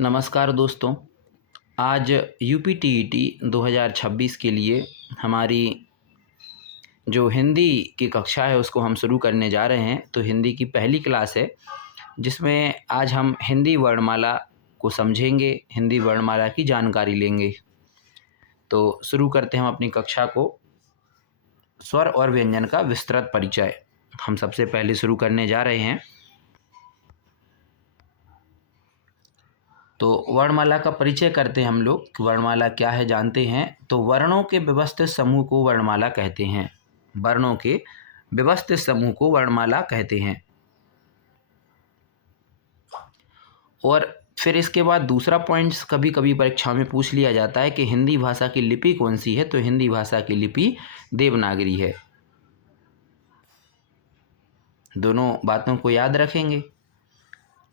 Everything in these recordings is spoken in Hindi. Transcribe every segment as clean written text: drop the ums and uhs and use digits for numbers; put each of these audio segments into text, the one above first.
नमस्कार दोस्तों। आज यूपीटीईटी 2026 के लिए हमारी जो हिंदी की कक्षा है उसको हम शुरू करने जा रहे हैं। तो हिंदी की पहली क्लास है जिसमें आज हम हिंदी वर्णमाला को समझेंगे, हिंदी वर्णमाला की जानकारी लेंगे। तो शुरू करते हैं हम अपनी कक्षा को। स्वर और व्यंजन का विस्तृत परिचय हम सबसे पहले शुरू करने जा रहे हैं। तो वर्णमाला का परिचय करते हैं हम लोग। वर्णमाला क्या है जानते हैं। तो वर्णों के व्यवस्थित समूह को वर्णमाला कहते हैं। वर्णों के व्यवस्थित समूह को वर्णमाला कहते हैं। और फिर इसके बाद दूसरा पॉइंट कभी कभी परीक्षा में पूछ लिया जाता है कि हिंदी भाषा की लिपि कौन सी है। तो हिंदी भाषा की लिपि देवनागरी है। दोनों बातों को याद रखेंगे।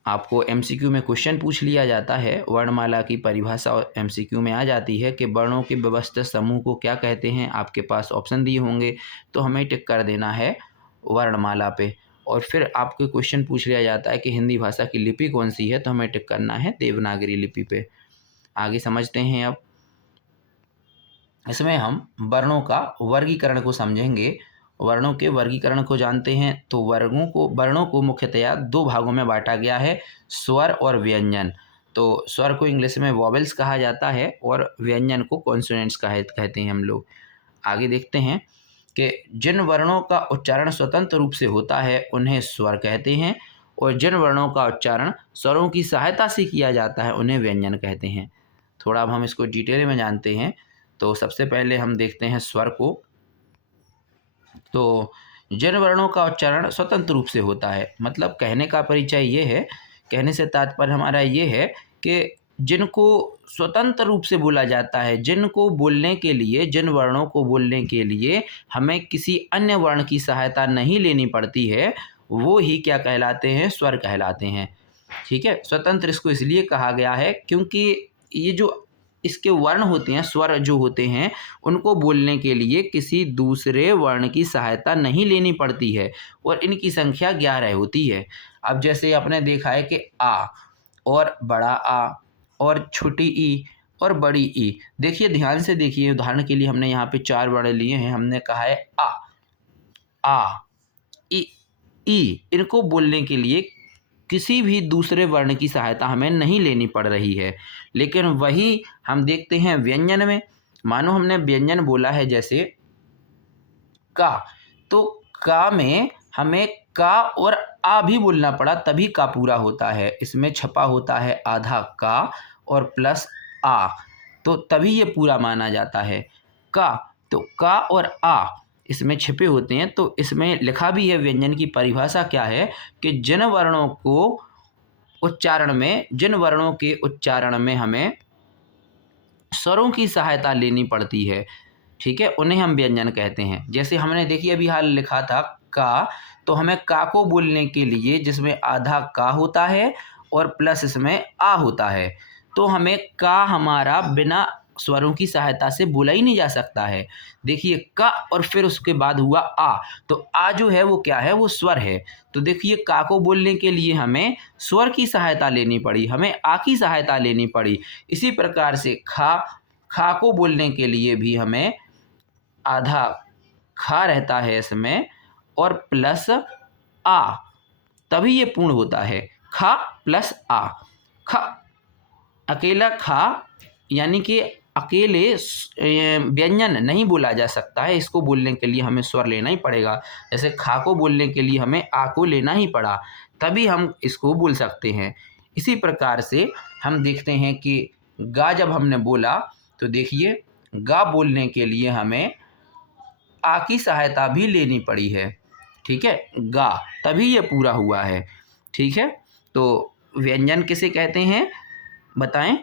आपको एमसीक्यू में क्वेश्चन पूछ लिया जाता है, वर्णमाला की परिभाषा एमसीक्यू में आ जाती है कि वर्णों के व्यवस्थित समूह को क्या कहते हैं। आपके पास ऑप्शन दिए होंगे तो हमें टिक कर देना है वर्णमाला पे। और फिर आपको क्वेश्चन पूछ लिया जाता है कि हिंदी भाषा की लिपि कौन सी है, तो हमें टिक करना है देवनागरी लिपि पे। आगे समझते हैं। अब इसमें हम वर्णों का वर्गीकरण को समझेंगे। वर्णों के वर्गीकरण को जानते हैं। तो वर्णों को मुख्यतया दो भागों में बांटा गया है, स्वर और व्यंजन। तो स्वर को इंग्लिश में वॉवेल्स कहा जाता है और व्यंजन को कॉन्सोनेंट्स कहते हैं हम लोग। आगे देखते हैं कि जिन वर्णों का उच्चारण स्वतंत्र रूप से होता है उन्हें स्वर कहते हैं, और जिन वर्णों का उच्चारण स्वरों की सहायता से किया जाता है उन्हें व्यंजन कहते हैं। थोड़ा अब हम इसको डिटेल में जानते हैं। तो सबसे पहले हम देखते हैं स्वर को। तो जिन वर्णों का उच्चारण स्वतंत्र रूप से होता है, मतलब कहने का परिचय ये है, कहने से तात्पर्य हमारा ये है कि जिनको स्वतंत्र रूप से बोला जाता है, जिनको बोलने के लिए, जिन वर्णों को बोलने के लिए हमें किसी अन्य वर्ण की सहायता नहीं लेनी पड़ती है, वो ही क्या कहलाते हैं, स्वर कहलाते हैं। ठीक है। स्वतंत्र इसको इसलिए कहा गया है क्योंकि ये जो इसके वर्ण होते हैं, स्वर जो होते हैं, उनको बोलने के लिए किसी दूसरे वर्ण की सहायता नहीं लेनी पड़ती है और इनकी संख्या 11 होती है। अब जैसे आपने देखा है कि आ और बड़ा आ और छोटी ई और बड़ी ई। देखिए, ध्यान से देखिए। उदाहरण के लिए हमने यहाँ पे 4 वर्ण लिए हैं। हमने कहा है आ, ई, ई। इनको बोलने के लिए किसी भी दूसरे वर्ण की सहायता हमें नहीं लेनी पड़ रही है। लेकिन वही हम देखते हैं व्यंजन में। मानो हमने व्यंजन बोला है जैसे का, तो का में हमें का और आ भी बोलना पड़ा, तभी का पूरा होता है। इसमें छपा होता है आधा का और प्लस आ, तो तभी ये पूरा माना जाता है। का, तो का और आ इसमें छिपे होते हैं। तो इसमें लिखा भी है, व्यंजन की परिभाषा क्या है कि जिन वर्णों के उच्चारण में हमें स्वरों की सहायता लेनी पड़ती है, ठीक है, उन्हें हम व्यंजन कहते हैं। जैसे हमने देखिए अभी हाल लिखा था का, तो हमें का को बोलने के लिए, जिसमें आधा का होता है और प्लस इसमें आ होता है, तो हमें का हमारा बिना स्वरों की सहायता से बोला ही नहीं जा सकता है। देखिए का और फिर उसके बाद हुआ आ, तो आ जो है वो क्या है, वो स्वर है। तो देखिए का को बोलने के लिए हमें स्वर की सहायता लेनी पड़ी, हमें आ की सहायता लेनी पड़ी। इसी प्रकार से खा को बोलने के लिए भी हमें आधा खा रहता है इसमें और प्लस आ, तभी ये पूर्ण होता है। खा प्लस आ, खा, अकेला खा यानी कि अकेले व्यंजन नहीं बोला जा सकता है। इसको बोलने के लिए हमें स्वर लेना ही पड़ेगा। जैसे खा को बोलने के लिए हमें आ को लेना ही पड़ा, तभी हम इसको बोल सकते हैं। इसी प्रकार से हम देखते हैं कि गा जब हमने बोला, तो देखिए गा बोलने के लिए हमें आ की सहायता भी लेनी पड़ी है। ठीक है, गा, तभी ये पूरा हुआ है। ठीक है। तो व्यंजन किसे कहते हैं बताएं।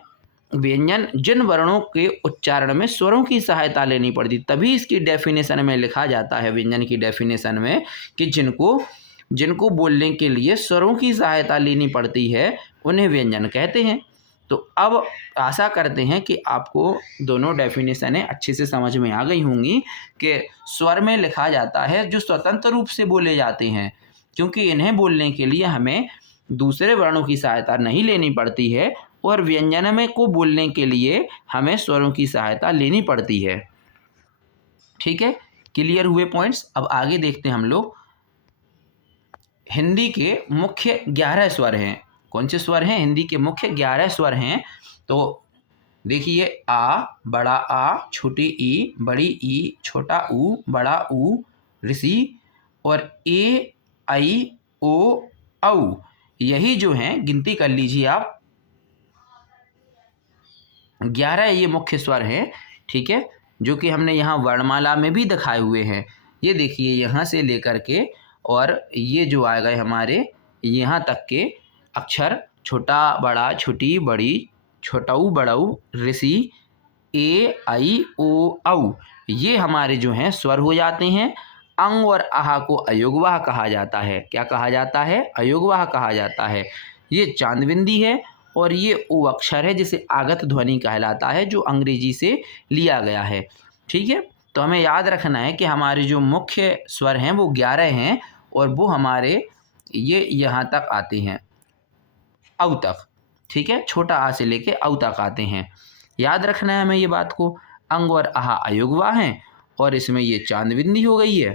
व्यंजन जिन वर्णों के उच्चारण में स्वरों की सहायता लेनी पड़ती, तभी इसकी डेफिनेशन में लिखा जाता है, व्यंजन की डेफिनेशन में, कि जिनको बोलने के लिए स्वरों की सहायता लेनी पड़ती है उन्हें व्यंजन कहते हैं। तो अब आशा करते हैं कि आपको दोनों डेफिनेशनें अच्छे से समझ में आ गई होंगी कि स्वर में लिखा जाता है जो स्वतंत्र रूप से बोले जाते हैं, क्योंकि इन्हें बोलने के लिए हमें दूसरे वर्णों की सहायता नहीं लेनी पड़ती है और व्यंजन में को बोलने के लिए हमें स्वरों की सहायता लेनी पड़ती है। ठीक है, क्लियर हुए पॉइंट्स। अब आगे देखते हैं हम लोग। हिंदी के मुख्य 11 स्वर हैं। कौन से स्वर हैं? हिंदी के मुख्य 11 स्वर हैं। तो देखिए, आ, बड़ा आ, छोटी ई, बड़ी ई, छोटा ऊ, बड़ा ऊ, ऋषि, और ए, आई, ओ, औ। यही जो हैं गिनती कर लीजिए आप, 11 ये मुख्य स्वर हैं। ठीक है, जो कि हमने यहाँ वर्णमाला में भी दिखाए हुए हैं। ये देखिए, यहाँ से लेकर के और ये जो आ गए हमारे यहाँ तक के अक्षर, छोटा बड़ा, छोटी बड़ी, छोटाऊ बड़ाऊ, ऋषि, ए, आई, ओ, औ, ये हमारे जो हैं स्वर हो जाते हैं। अंग और आहा को अयोगवाह कहा जाता है। क्या कहा जाता है? अयोगवाह कहा जाता है। ये चांदबिंदी है और ये ओ अक्षर है जिसे आगत ध्वनि कहलाता है, जो अंग्रेजी से लिया गया है। ठीक है, तो हमें याद रखना है कि हमारे जो मुख्य स्वर हैं वो 11 हैं और वो हमारे ये यहाँ तक आते हैं, औ तक। ठीक है, छोटा आ से लेके औ तक आते हैं। याद रखना है हमें ये बात को। अंग और आहा अयोगवाह हैं और इसमें ये चांदबिंदी हो गई है।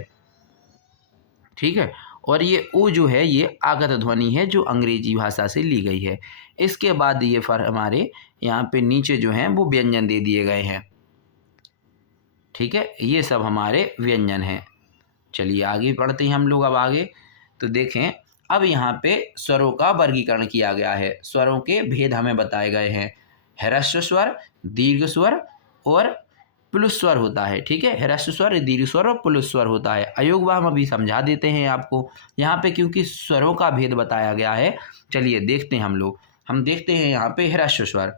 ठीक है, और ये ओ जो है ये आगत ध्वनि है जो अंग्रेजी भाषा से ली गई है। इसके बाद ये फर हमारे यहाँ पे नीचे जो हैं वो व्यंजन दे दिए गए हैं। ठीक है, ये सब हमारे व्यंजन हैं। चलिए आगे पढ़ते हैं हम लोग। अब आगे तो देखें, अब यहाँ पे स्वरों का वर्गीकरण किया गया है। स्वरों के भेद हमें बताए गए हैं। ह्रस्व स्वर, दीर्घ स्वर और प्लुस स्वर होता है। ठीक है, ह्रस्व स्वर, दीर्घ स्वर और प्लुस स्वर होता है। अयोगवाह हम अभी समझा देते हैं आपको यहाँ पे, क्योंकि स्वरों का भेद बताया गया है। चलिए देखते हैं हम लोग। हम देखते हैं यहाँ पे ह्रस्व स्वर।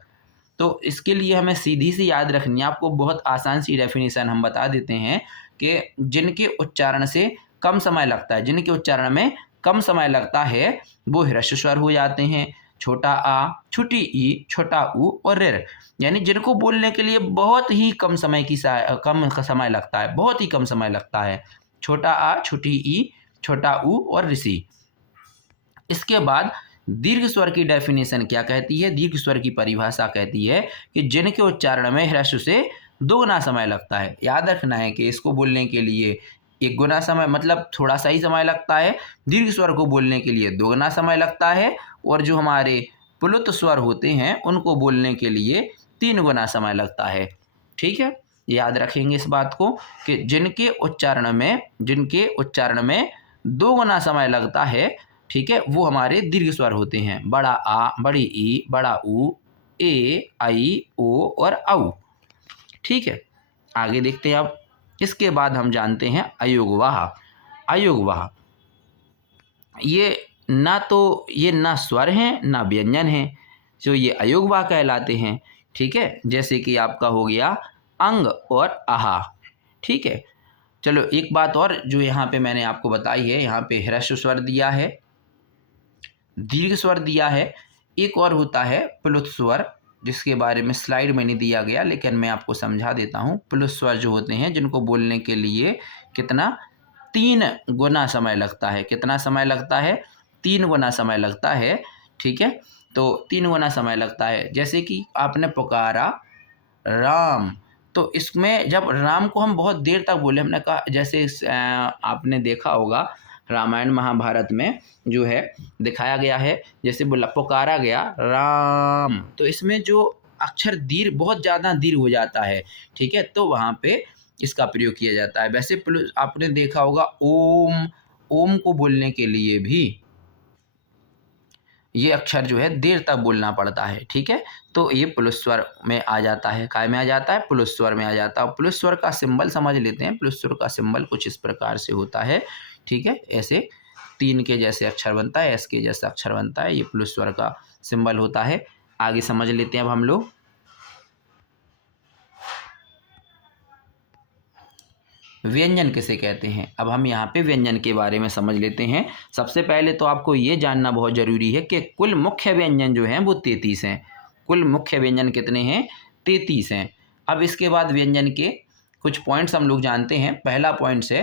तो इसके लिए हमें सीधी सी याद रखनी है, आपको बहुत आसान सी डेफिनेशन हम बता देते हैं कि जिनके उच्चारण से कम समय लगता है, जिनके उच्चारण में कम समय लगता है वो ह्रस्व स्वर हो जाते हैं। छोटा आ, छोटी ई, छोटा ऊ और ऋ, यानी जिनको बोलने के लिए बहुत ही कम समय लगता है, बहुत ही कम समय लगता है। छोटा आ, छोटी ई, छोटा ऊ और ऋषि। इसके बाद दीर्घ स्वर की डेफिनेशन क्या कहती है? दीर्घ स्वर की परिभाषा कहती है कि जिनके उच्चारण में ह्रस्व से 2 गुना समय लगता है। याद रखना है कि इसको बोलने के लिए 1 गुना समय, मतलब थोड़ा सा ही समय लगता है। दीर्घ स्वर को बोलने के लिए 2 गुना समय लगता है और जो हमारे प्लुत स्वर होते हैं उनको बोलने के लिए 3 गुना समय लगता है। ठीक है, याद रखेंगे इस बात को कि जिनके उच्चारण में 2 गुना समय लगता है, ठीक है, वो हमारे दीर्घ स्वर होते हैं। बड़ा आ, बड़ी ई, बड़ा ऊ, ए, आई, ओ और औ। ठीक है, आगे देखते हैं अब। इसके बाद हम जानते हैं अयोगवाह। अयोगवाह ये ना स्वर हैं ना व्यंजन हैं, जो ये अयोगवाह कहलाते हैं। ठीक है, जैसे कि आपका हो गया अंग और आहा। ठीक है, चलो एक बात और जो यहाँ पे मैंने आपको बताई है, यहाँ पे ह्रस्व स्वर दिया है, दीर्घ स्वर दिया है, एक और होता है प्लुत स्वर, जिसके बारे में स्लाइड में नहीं दिया गया, लेकिन मैं आपको समझा देता हूँ। प्लुत स्वर जो होते हैं जिनको बोलने के लिए कितना 3 गुना समय लगता है। कितना समय लगता है? 3 गुना समय लगता है। ठीक है, तो 3 गुना समय लगता है। जैसे कि आपने पुकारा राम, तो इसमें जब राम को हम बहुत देर तक बोले, हमने कहा, जैसे आपने देखा होगा रामायण महाभारत में जो है दिखाया गया है, जैसे बोला पुकारा गया राम, तो इसमें जो अक्षर दीर्घ बहुत ज़्यादा दीर्घ हो जाता है। ठीक है, तो वहाँ पे इसका प्रयोग किया जाता है। वैसे आपने देखा होगा ओम, ओम को बोलने के लिए भी ये अक्षर जो है देर तक बोलना पड़ता है। ठीक है, तो ये प्लुत स्वर में आ जाता है। काय में आ जाता है? प्लुत स्वर में आ जाता है। प्लुत स्वर का सिंबल समझ लेते हैं। प्लुत स्वर का सिंबल कुछ इस प्रकार से होता है। ठीक है, ऐसे 3 के जैसे अक्षर बनता है, एस के जैसा अक्षर बनता है, ये प्लुत स्वर का सिंबल होता है। आगे समझ लेते हैं अब हम लोग। व्यंजन किसे कहते हैं? अब हम यहाँ पे व्यंजन के बारे में समझ लेते हैं। सबसे पहले तो आपको ये जानना बहुत ज़रूरी है कि कुल मुख्य व्यंजन जो हैं वो 33 हैं। कुल मुख्य व्यंजन कितने हैं? 33 हैं। अब इसके बाद व्यंजन के कुछ पॉइंट्स हम लोग जानते हैं। पहला पॉइंट्स है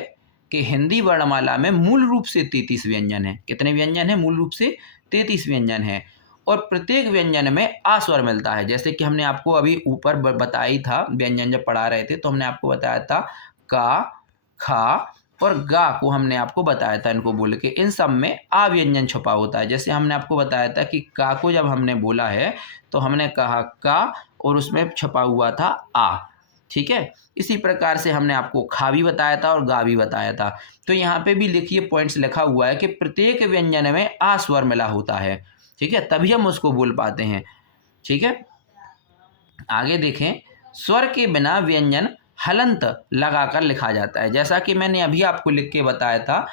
कि हिंदी वर्णमाला में मूल रूप से 33 व्यंजन हैं। कितने व्यंजन हैं? मूल रूप से 33 व्यंजन हैं। और प्रत्येक व्यंजन में आ स्वर मिलता है। जैसे कि हमने आपको अभी ऊपर बताई था, व्यंजन जब पढ़ा रहे थे तो हमने आपको बताया था का, खा और गा को हमने आपको बताया था इनको बोल के, इन सब में आ व्यंजन छुपा होता है। जैसे हमने आपको बताया था कि का को जब हमने बोला है तो हमने कहा का और उसमें छुपा हुआ था आ, ठीक है। इसी प्रकार से हमने आपको खा भी बताया था और गा भी बताया था। तो यहाँ पे भी लिखिए पॉइंट्स लिखा हुआ है कि प्रत्येक व्यंजन में आ स्वर मिला होता है, ठीक है, तभी हम उसको बोल पाते हैं, ठीक है। आगे देखें, स्वर के बिना व्यंजन हलंत लगाकर लिखा जाता है। जैसा कि मैंने अभी आपको लिख के बताया था,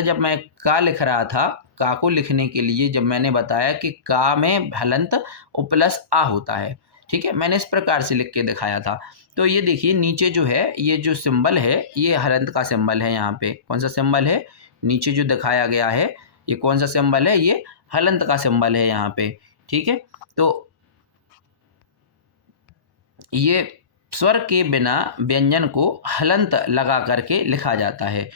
जब मैं का लिख रहा था, का को लिखने के लिए जब मैंने बताया कि का में हलंत और प्लस आ होता है, ठीक है, मैंने इस प्रकार से लिख के दिखाया था। तो ये देखिए नीचे जो है ये जो सिंबल है ये हलंत का सिंबल है। यहाँ पे कौन सा सिंबल है, नीचे जो दिखाया गया है ये कौन सा सिंबल है, ये हलंत का सिंबल है यहाँ पे, ठीक है। तो ये स्वर के बिना व्यंजन को हलंत लगा करके लिखा जाता है।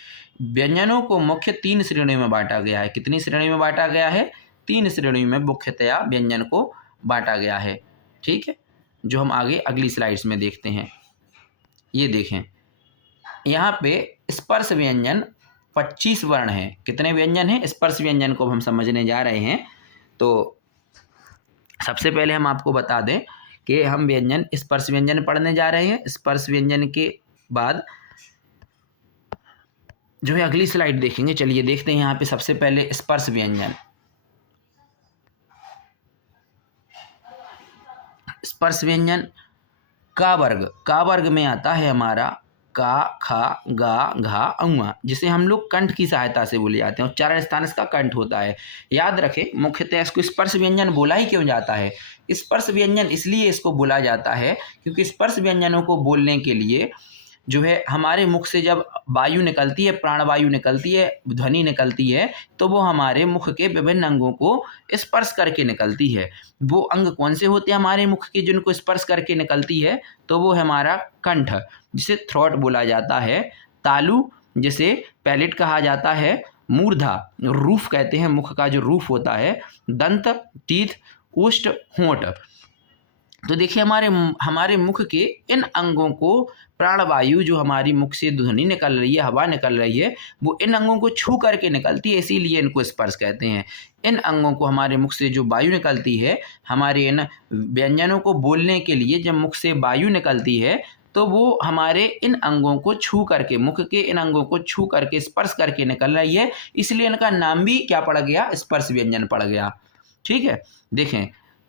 व्यंजनों को मुख्य 3 श्रेणियों में बांटा गया है। कितनी श्रेणी में बांटा गया है, 3 श्रेणियों में मुख्यतया व्यंजन को बांटा गया है, ठीक है, जो हम आगे अगली स्लाइड्स में देखते हैं। ये देखें यहाँ पे स्पर्श व्यंजन 25 वर्ण हैं। कितने व्यंजन हैं, स्पर्श व्यंजन को हम समझने जा रहे हैं। तो सबसे पहले हम आपको बता दें कि हम व्यंजन स्पर्श व्यंजन पढ़ने जा रहे हैं। स्पर्श व्यंजन के बाद जो है अगली स्लाइड देखेंगे। चलिए देखते हैं यहाँ पे सबसे पहले स्पर्श व्यंजन। स्पर्श व्यंजन का वर्ग में आता है हमारा का, खा, गा, घा, औंगा, जिसे हम लोग कंठ की सहायता से बोले जाते हैं। उच्चारण स्थान इसका कंठ होता है। याद रखें मुख्यतः इसको स्पर्श व्यंजन बोला ही क्यों जाता है। स्पर्श व्यंजन इसलिए इसको बोला जाता है क्योंकि स्पर्श व्यंजनों को बोलने के लिए जो है हमारे मुख से जब वायु निकलती है, प्राणवायु निकलती है, ध्वनि निकलती है, तो वो हमारे मुख के विभिन्न अंगों को स्पर्श करके निकलती है। वो अंग कौन से होते हैं हमारे मुख के जिनको स्पर्श करके निकलती है, तो वो है हमारा कंठ, जिसे थ्रोट बोला जाता है, तालु जिसे पैलेट कहा जाता है, मूर्धा रूफ कहते हैं, मुख का जो रूफ होता है, दंत टीथ, ओष्ठ होंठ। तो देखिए हमारे मुख के इन अंगों को प्राणवायु जो हमारी मुख से ध्वनि निकल रही है, हवा निकल रही है, वो इन अंगों को छू करके निकलती है, इसीलिए इनको स्पर्श कहते हैं। इन अंगों को हमारे मुख से जो वायु निकलती है, हमारे इन व्यंजनों को बोलने के लिए जब मुख से वायु निकलती है तो वो हमारे इन अंगों को छू करके, मुख के इन अंगों को छू करके स्पर्श करके निकल रही है, इसलिए इनका नाम भी क्या पड़ गया, स्पर्श व्यंजन पड़ गया, ठीक है। देखें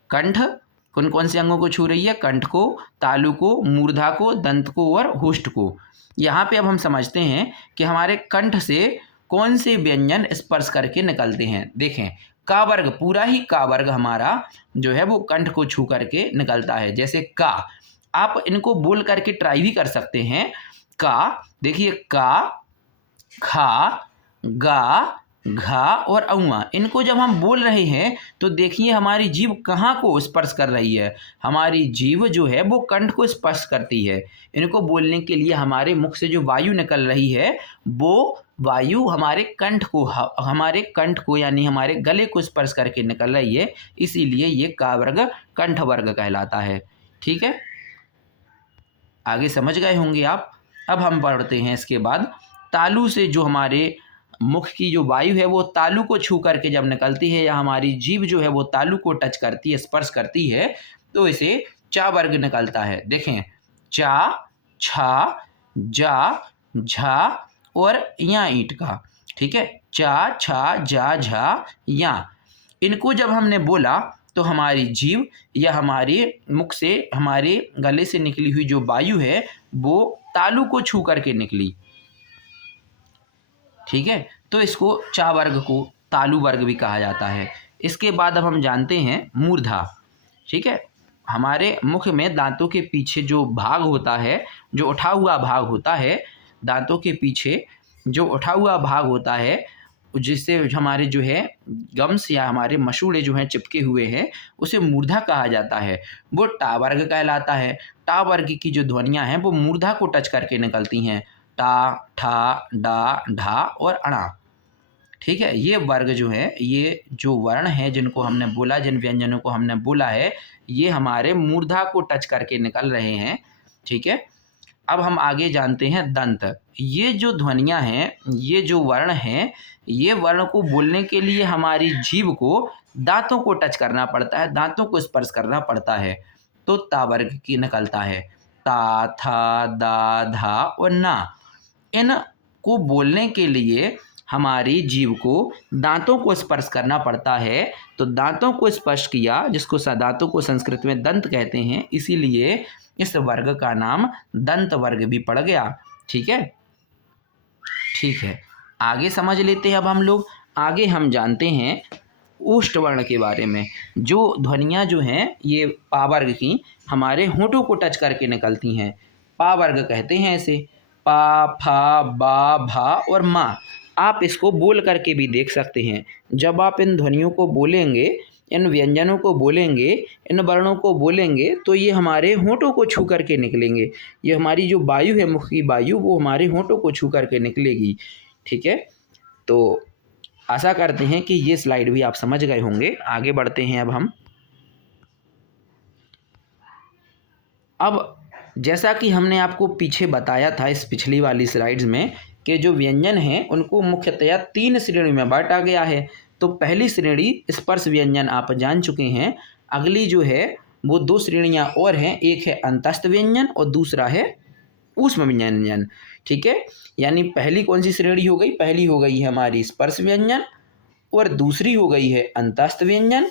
कंठ कौन कौन से अंगों को छू रही है, कंठ को, तालु को, मूर्धा को, दंत को और होष्ठ को। यहाँ पे अब हम समझते हैं कि हमारे कंठ से कौन से व्यंजन स्पर्श करके निकलते हैं। देखें का वर्ग, पूरा ही का वर्ग हमारा जो है वो कंठ को छू करके निकलता है। जैसे का, आप इनको बोल करके ट्राई भी कर सकते हैं। का देखिए का, खा, गा, घा और औंगा, इनको जब हम बोल रहे हैं तो देखिए हमारी जीभ कहाँ को स्पर्श कर रही है, हमारी जीभ जो है वो कंठ को स्पर्श करती है। इनको बोलने के लिए हमारे मुख से जो वायु निकल रही है वो वायु हमारे कंठ को यानी हमारे गले को स्पर्श करके निकल रही है, इसीलिए ये का वर्ग कंठ वर्ग कहलाता है, ठीक है। आगे समझ गए होंगे आप। अब हम पढ़ते हैं इसके बाद तालु से जो हमारे मुख की जो वायु है वो तालु को छू करके जब निकलती है या हमारी जीभ जो है वो तालु को टच करती है, स्पर्श करती है, तो इसे चा वर्ग निकलता है। देखें चा, छा, जा, झा और या ईंट का, ठीक है, चा, छा, जा, झा, या। इनको जब हमने बोला तो हमारी जीभ या हमारे मुख से हमारे गले से निकली हुई जो वायु है वो तालु को छू करके निकली, ठीक है। तो इसको चा वर्ग को तालु वर्ग भी कहा जाता है। इसके बाद अब हम जानते हैं मूर्धा, ठीक है। हमारे मुख में दांतों के पीछे जो भाग होता है, जो उठा हुआ भाग होता है, दांतों के पीछे जो उठा हुआ भाग होता है, जिससे हमारे जो है गम्स या हमारे मसूड़े जो हैं चिपके हुए हैं, उसे मूर्धा कहा जाता है। वो टा वर्ग कहलाता है। टा वर्ग की जो ध्वनियाँ हैं वो मूर्धा को टच करके निकलती हैं, टा, ठा, डा, ढा और अणा, ठीक है। ये वर्ग जो है, ये जो वर्ण है जिनको हमने बोला, जिन व्यंजनों को हमने बोला है, ये हमारे मूर्धा को टच करके निकल रहे हैं। ठीक है। अब हम आगे जानते हैं दंत। ये जो ध्वनियाँ हैं, ये जो वर्ण हैं, ये वर्ण को बोलने के लिए हमारी जीभ को दांतों को टच करना पड़ता है, दांतों को स्पर्श करना पड़ता है, तो ता वर्ग की निकलता है। ता, था, दा, धा और ना, इन को बोलने के लिए हमारी जीभ को दांतों को स्पर्श करना पड़ता है। तो दांतों को स्पर्श किया, जिसको दांतों को संस्कृत में दंत कहते हैं, इसीलिए इस वर्ग का नाम दंत वर्ग भी पड़ गया। ठीक है। ठीक है, आगे समझ लेते हैं। अब हम लोग आगे हम जानते हैं ओष्ठ वर्ण के बारे में। जो ध्वनियाँ जो हैं ये पा वर्ग की हमारे होंठों को टच करके निकलती हैं, पा वर्ग कहते हैं इसे। पा, फा, बा, भा और मा। आप इसको बोल करके भी देख सकते हैं। जब आप इन ध्वनियों को बोलेंगे, इन व्यंजनों को बोलेंगे, इन वर्णों को बोलेंगे, तो ये हमारे होंठों को छू करके निकलेंगे। ये हमारी जो वायु है, मुख की वायु, वो हमारे होंठों को छू करके निकलेगी। ठीक है। तो आशा करते हैं कि ये स्लाइड भी आप समझ गए होंगे। आगे बढ़ते हैं अब जैसा कि हमने आपको पीछे बताया था इस पिछली वाली स्लाइड्स में कि जो व्यंजन हैं उनको मुख्यतया 3 श्रेणी में बांटा गया है। तो पहली श्रेणी स्पर्श व्यंजन आप जान चुके हैं। अगली जो है वो 2 श्रेणियां और हैं, एक है अंतस्थ व्यंजन और दूसरा है ऊष्म व्यंजन। ठीक है। यानी पहली कौन सी श्रेणी हो गई? पहली हो गई है हमारी स्पर्श व्यंजन, और दूसरी हो गई है अंतस्थ व्यंजन,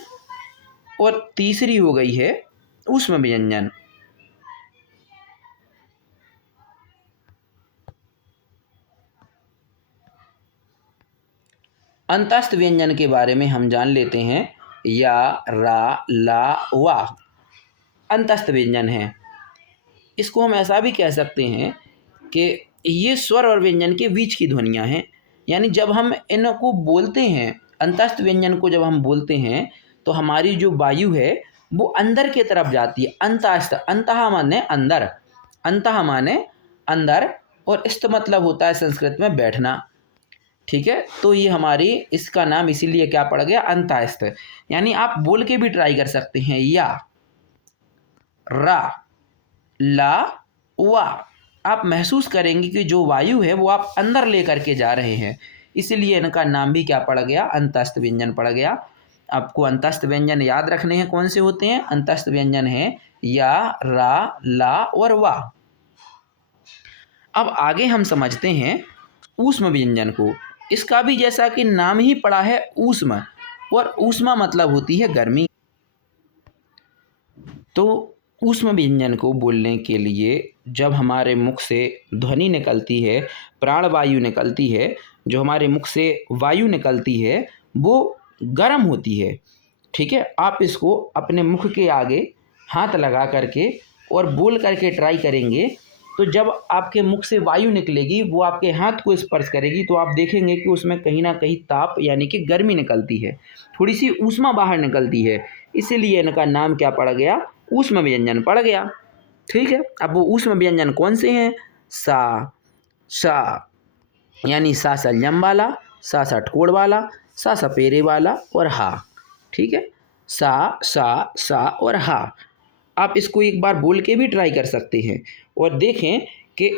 और तीसरी हो गई है ऊष्म व्यंजन। अंतस्थ व्यंजन के बारे में हम जान लेते हैं। या, रा, ला, वा अंतस्थ व्यंजन है। इसको हम ऐसा भी कह सकते हैं कि ये स्वर और व्यंजन के बीच की ध्वनियाँ हैं। यानी जब हम इनको बोलते हैं, अंतस्थ व्यंजन को जब हम बोलते हैं, तो हमारी जो वायु है वो अंदर की तरफ जाती है। अंतस्थ, अंतः माने अंदर, अंतः माने अंदर, और इस्त मतलब होता है संस्कृत में बैठना। ठीक है। तो ये हमारी, इसका नाम इसीलिए क्या पड़ गया? अंतस्थ। यानी आप बोल के भी ट्राई कर सकते हैं। या, रा, ला, वा। आप महसूस करेंगे कि जो वायु है वो आप अंदर लेकर के जा रहे हैं, इसीलिए इनका नाम भी क्या पड़ गया? अंतस्थ व्यंजन पड़ गया। आपको अंतस्थ व्यंजन याद रखने हैं। कौन से होते हैं अंतस्थ व्यंजन? है या, रा, ला और वा। अब आगे हम समझते हैं ऊष्म व्यंजन को। इसका भी जैसा कि नाम ही पड़ा है ऊष्म, और ऊष्मा मतलब होती है गर्मी। तो ऊष्म व्यंजन को बोलने के लिए जब हमारे मुख से ध्वनि निकलती है, प्राण वायु निकलती है, जो हमारे मुख से वायु निकलती है वो गर्म होती है। ठीक है। आप इसको अपने मुख के आगे हाथ लगा करके और बोल करके ट्राई करेंगे, तो जब आपके मुख से वायु निकलेगी वो आपके हाथ को स्पर्श करेगी, तो आप देखेंगे कि उसमें कहीं ना कहीं ताप यानी कि गर्मी निकलती है, थोड़ी सी ऊष्मा बाहर निकलती है। इसीलिए इनका नाम क्या पड़ गया? ऊष्म व्यंजन पड़ गया। ठीक है। अब वो ऊष्म व्यंजन कौन से हैं? सा, सा यानी सा संयम वाला, सा षटकोण वाला, सा सपेरे वाला और हा। ठीक है। सा, सा और हा। आप इसको एक बार बोल के भी ट्राई कर सकते हैं और देखें कि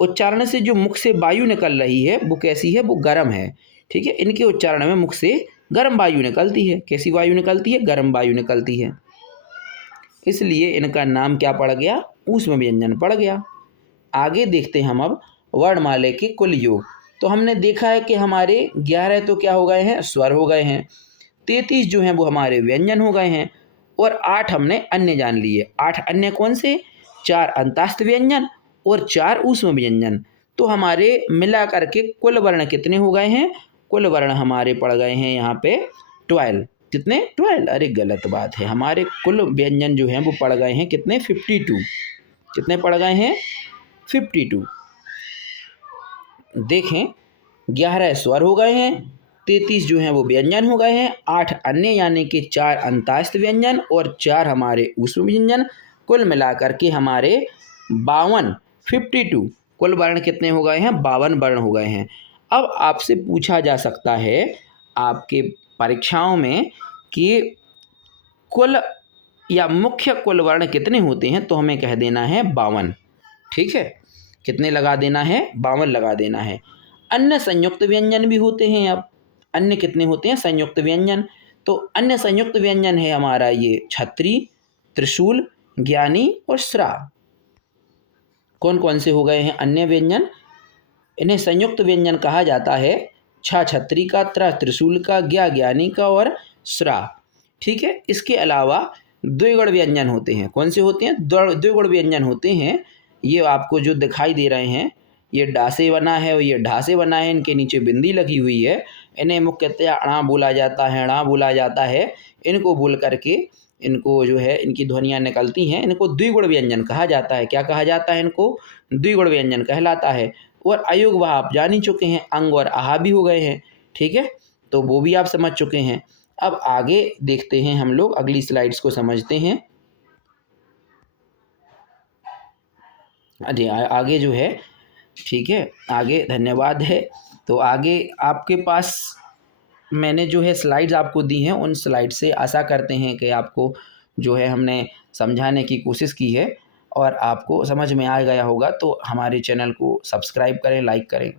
उच्चारण से जो मुख से वायु निकल रही है वो कैसी है? वो गर्म है। ठीक है। इनके उच्चारण में मुख से गर्म वायु निकलती है। कैसी वायु निकलती है? गर्म वायु निकलती है। इसलिए इनका नाम क्या पड़ गया? ऊष्म व्यंजन पड़ गया। आगे देखते हैं हम अब वर्णमाला के कुल योग। तो हमने देखा है कि हमारे 11 तो क्या हो गए हैं? स्वर हो गए हैं। 33 जो हैं वो हमारे व्यंजन हो गए हैं, और 8 हमने अन्य जान लिए। 8 अन्य कौन से? 4 अंतस्थ व्यंजन और 4 ऊष्म व्यंजन। तो हमारे मिला करके कुल वर्ण कितने हो गए हैं? कुल वर्ण हमारे पड़ गए हैं यहाँ पे 12। कितने? 12। अरे गलत बात है, हमारे कुल व्यंजन जो हैं वो पड़ गए हैं कितने? 52। कितने पड़ गए हैं? 52। देखें 11 स्वर हो गए हैं, 33 जो हैं वो व्यंजन हो गए हैं, 8 अन्य यानी कि 4 अंतस्थ व्यंजन और 4 हमारे ऊष्म व्यंजन। कुल मिलाकर के हमारे 52 52 कुल वर्ण कितने हो गए हैं? 52 वर्ण हो गए हैं। अब आपसे पूछा जा सकता है आपके परीक्षाओं में कि कुल या मुख्य कुल वर्ण कितने होते हैं, तो हमें कह देना है 52। ठीक है, कितने लगा देना है, 52 लगा देना है। अन्य संयुक्त व्यंजन भी होते हैं। अब अन्य कितने होते हैं, संयुक्त व्यंजन। तो अन्य संयुक्त व्यंजन है हमारा ये छत्री, त्रिशूल, ज्ञानी और श्रा। कौन कौन से हो गए हैं अन्य व्यंजन? इन्हें संयुक्त व्यंजन कहा जाता है। छ छत्री का, त्र त्रिशूल का, ज्ञानी का और श्रा। ठीक है, इसके अलावा द्विगुण व्यंजन होते हैं। कौन से होते हैं? द्विगुण व्यंजन होते हैं। ये आपको जो दिखाई दे रहे हैं, ये डा से बना है और ये ढा से बना है, इनके नीचे बिंदी लगी हुई है। इन्हें मुख्यतः अणा बोला जाता है, अणा बोला जाता है। इनको बोल करके इनको जो है इनकी ध्वनियाँ निकलती हैं, इनको द्विगुण व्यंजन कहा जाता है। क्या कहा जाता है इनको? द्विगुण व्यंजन कहलाता है। और अयोग वह आप जान ही चुके हैं, अंग और आहा भी हो गए हैं। ठीक है, तो वो भी आप समझ चुके हैं। अब आगे देखते हैं, हम लोग अगली स्लाइड्स को समझते हैं। अरे आगे जो है, ठीक है, आगे धन्यवाद है। तो आगे आपके पास मैंने जो है स्लाइड्स आपको दी हैं, उन स्लाइड से आशा करते हैं कि आपको जो है हमने समझाने की कोशिश की है और आपको समझ में आ गया होगा। तो हमारे चैनल को सब्सक्राइब करें, लाइक करें।